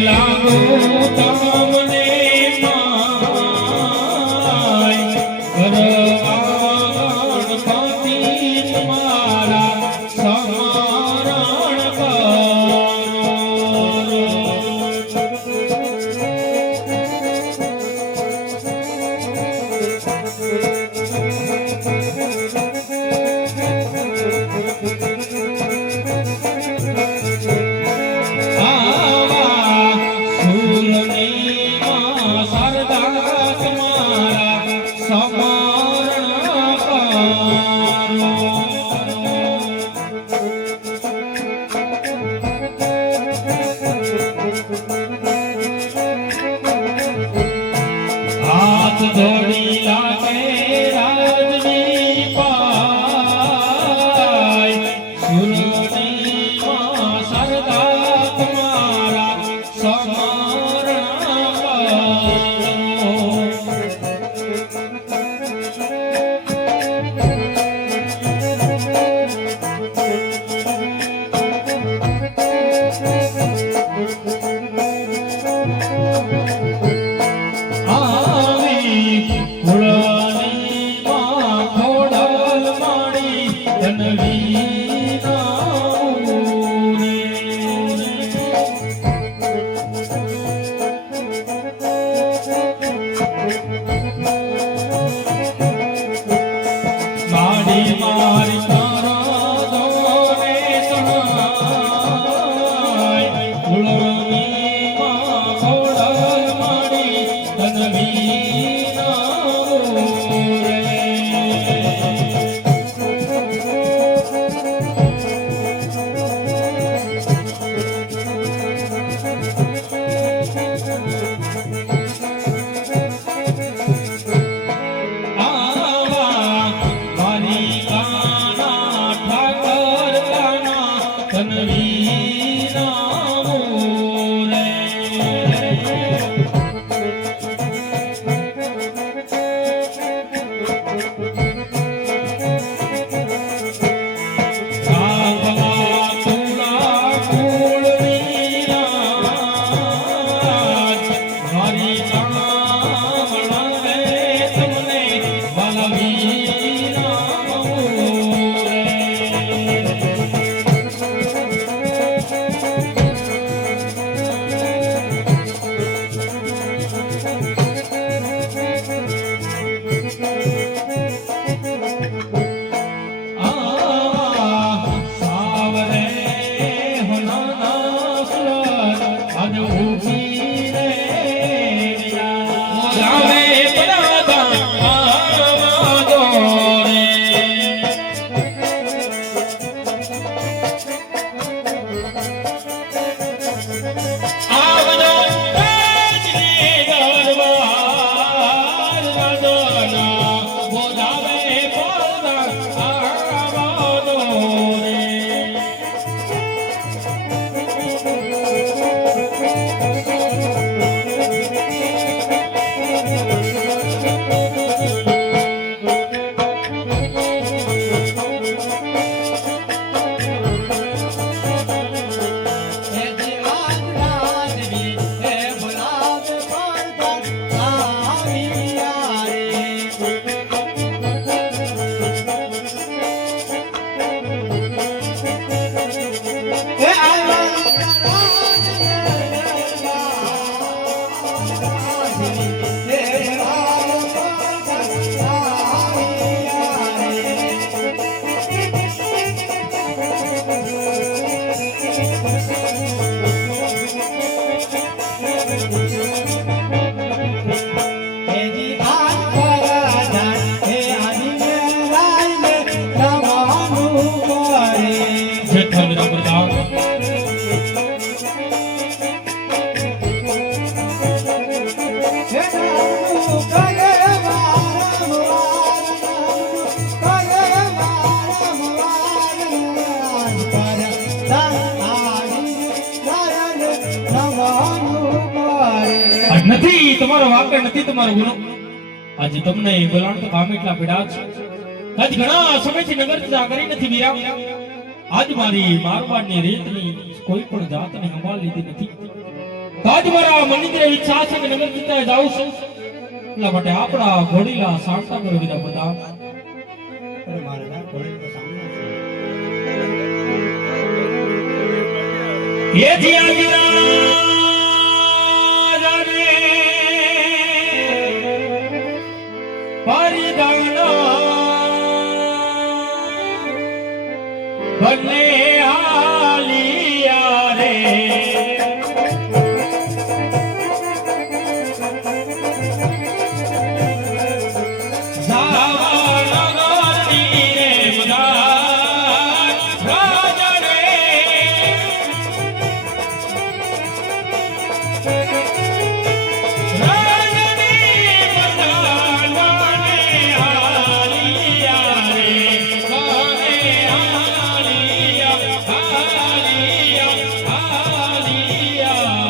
લાગો તમને માય કરવાણ પાતી તમારા સમારણ કરો જોડી લાગે રાજની પાય સુરની માં સરદા તમારા સમરણ નથી તમારો વાંક નથી તમારો ગુનો આજે તમને બોલાણ તો કામ એટલા પીડા છે આજ ઘણા સમયથી નગર જા કરી નથી વીરા આજ મારી મારવાડની રીતની કોઈ પણ જાતને સંભાળ લીધી નથી તો આજ મારા મનની જે ઈચ્છા છે કે નગર પિતાએ જાઉં છું એટલા માટે આપણા ઘોડીલા સાંતા પર વિના બધા અરે મહારાજા ઘોડી તો સામે છે. એ જી આજના